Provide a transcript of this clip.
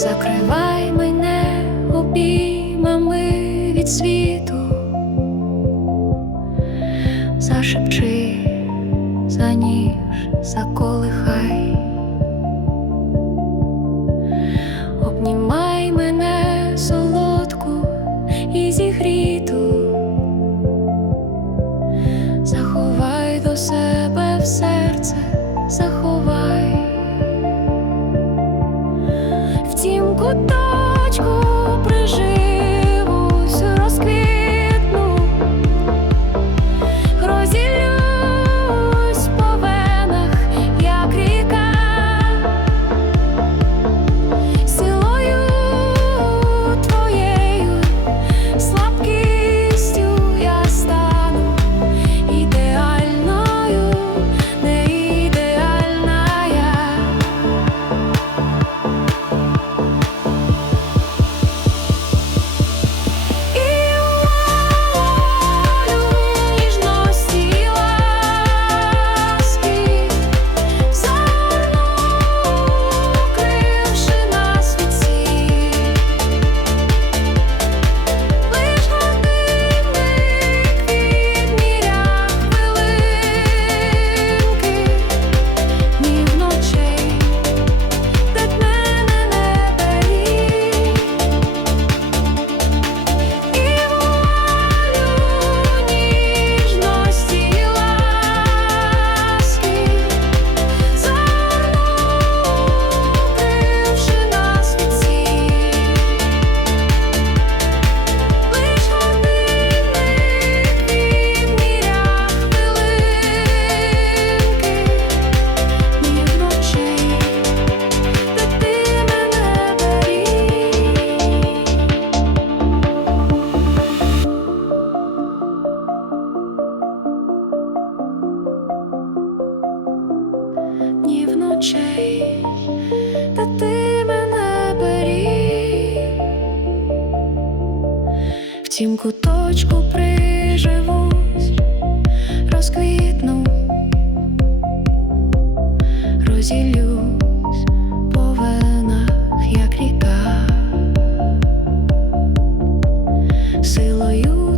закривай мене обіймами від світу, зашепчи, за ніж, заколихай, обнімай мене солодку і зігріту, заховай до себе в серце, заховай. очей, та ти мене бері, в тім куточку приживусь, розквітну, розілюсь по венах, як ріка, силою.